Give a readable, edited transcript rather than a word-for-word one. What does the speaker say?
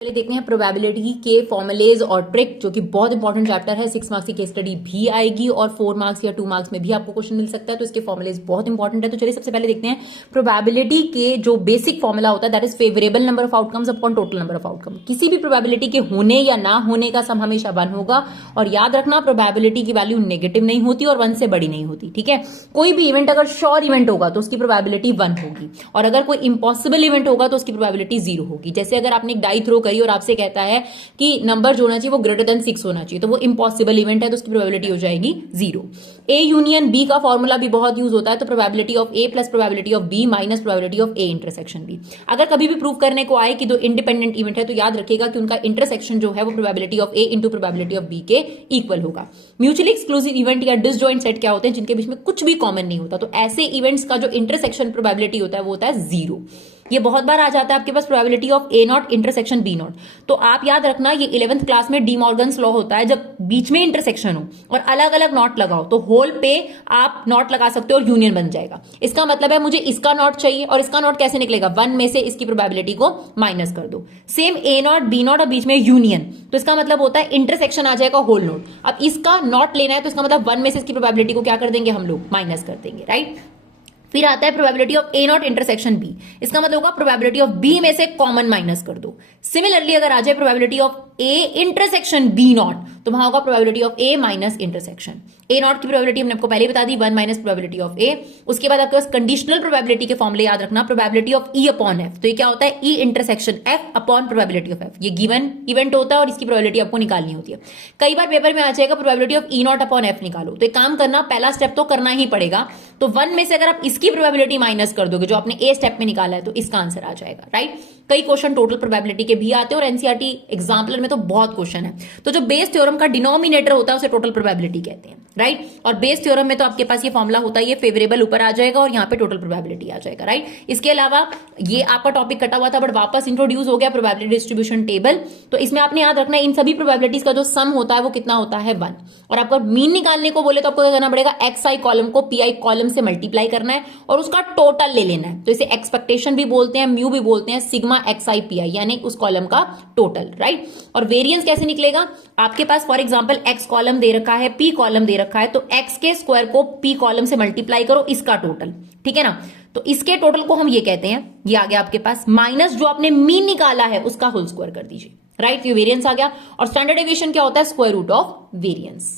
पहले देखते हैं प्रोबेबिलिटी के फॉर्मुलेज और ट्रिक, जो कि बहुत इंपॉर्टेंट चैप्टर है। 6 मार्क्स की केस स्टडी भी आएगी और 4 मार्क्स या 2 मार्क्स में भी आपको क्वेश्चन मिल सकता है, तो इसके फॉर्मुलेज बहुत इंपॉर्टेंट है। तो चलिए सबसे पहले देखते हैं प्रोबेबिलिटी के जो बेसिक फॉर्मुला होता है, that is favourable number of outcomes upon total number of outcome. किसी भी प्रोबेबिलिटी के होने या ना होने का सम हमेशा 1 होगा, और याद रखना प्रोबेबिलिटी की वैल्यू नेगेटिव नहीं होती और 1 से बड़ी नहीं होती। ठीक है, कोई भी इवेंट अगर श्योर इवेंट होगा तो उसकी प्रोबेबिलिटी 1 होगी, और अगर कोई इंपॉसिबल इवेंट होगा तो उसकी प्रोबेबिलिटी 0 होगी। जैसे अगर आपने एक डाई थ्रो करी और आपसे कहता है कि नंबर जो होना चाहिए वो ग्रेटर देन 6 होना चाहिए, तो वो इंपॉसिबल इवेंट है, तो उसकी प्रोबेबिलिटी हो जाएगी 0। ए यूनियन बी का फॉर्मूला भी बहुत यूज होता है, तो probability of A plus probability of B minus probability of A intersection B. अगर कभी भी प्रूव करने को आए कि दो इंडिपेंडेंट इवेंट है, तो याद रखिएगा कि उनका इंटरसेक्शन जो है वो probability of A into probability of B के इक्वल होगा। म्यूचुअली एक्सक्लूसिव इवेंट या डिसजॉइंट सेट क्या होते हैं, जिनके बीच में कुछ भी कॉमन नहीं होता, तो ऐसे इवेंट्स का जो इंटरसेक्शन प्रोबेबिलिटी होता है वो होता है 0। ये बहुत बार आ जाता है आपके पास probability of A not intersection B not. तो आप याद रखना, ये 11th क्लास में डी मॉर्गन्स लॉ होता है, जब बीच में इंटरसेक्शन हो और अलग अलग नॉट लगाओ तो होल पे आप नॉट लगा सकते हो और यूनियन बन जाएगा। इसका मतलब है मुझे इसका नॉट चाहिए, और इसका नॉट कैसे निकलेगा, 1 में से इसकी प्रोबेबिलिटी को माइनस कर दो। Same A not be not और बीच में यूनियन, तो इसका मतलब होता है इंटरसेक्शन आ जाएगा होल नॉट। अब इसका नॉट लेना है तो इसका मतलब 1 में से इसकी प्रोबेबिलिटी को क्या कर देंगे हम लोग, माइनस कर देंगे, राइट। फिर आता है probability of A not intersection B, इसका मतलब होगा प्रोबेबिलिटी ऑफ बी में से कॉमन माइनस कर दो। सिमिलरली अगर आ जाए probability of A intersection B not, तो वहां होगा probability of A minus intersection. A not की प्रोबेबिलिटी हमने आपको पहले बता दी, 1 माइनस प्रोबेबिलिटी ऑफ ए। उसके बाद आपके पास कंडीशनल प्रोबेबिलिटी के फॉर्मूले याद रखना, probability of E upon F. तो ये क्या होता है, E intersection F upon probability of F. ये गिवन इवेंट होता है और इसकी प्रोबेबिलिटी आपको निकालनी होती है। कई बार पेपर में आ जाएगा probability of E not upon F निकालो, तो एक काम करना, पहला स्टेप तो करना ही पड़ेगा। तो 1 में से अगर आप इसकी प्रोबेबिलिटी माइनस कर दोगे जो आपने ए स्टेप में निकाला है, तो इसका आंसर आ जाएगा, राइट। कई क्वेश्चन टोटल प्रोबेबिलिटी के भी आते हैं, और एनसीईआरटी एग्जाम्पलर में तो बहुत क्वेश्चन है। तो जो बेस थ्योरम का डिनोमिनेटर होता है उसे टोटल प्रोबेबिलिटी कहते हैं, राइट। और बेस थ्योरम में तो आपके पास ये फॉर्मूला होता है, ये फेवरेबल ऊपर आ जाएगा और यहाँ पे टोटल प्रोबेबिलिटी आ जाएगा, राइट। इसके अलावा ये आपका टॉपिक कटा हुआ था बट वापस इंट्रोड्यूस हो गया, प्रोबेबिलिटी डिस्ट्रीब्यूशन टेबल। तो इसमें आपने याद रखना है इन सभी प्रोबेबिलिटीज का जो सम होता है वो कितना होता है, 1। और आपको मीन निकालने को बोले तो आपको क्या करना पड़ेगा, एक्स आई कॉलम को पी आई कॉलम से मल्टीप्लाई करना है और उसका टोटल ले लेना है। तो इसे एक्सपेक्टेशन भी बोलते हैं, म्यू भी बोलते हैं, sigma x I P I, यानी उस कॉलम का टोटल, राइट। और वेरिएंस कैसे निकलेगा, आपके पास फॉर एग्जांपल एक्स कॉलम दे रखा है, पी कॉलम दे रखा है, तो एक्स के स्क्वायर को पी कॉलम से मल्टीप्लाई करो, इसका टोटल, ठीक है ना। तो इसके टोटल को हम ये कहते हैं, ये आ गया आपके पास, माइनस जो आपने मीन निकाला है उसका होल स्क्वायर कर दीजिए, राइट। ये वेरिएंस आ गया। और स्टैंडर्ड डेविएशन क्या होता है, स्क्वायर रूट ऑफ वेरिएंस।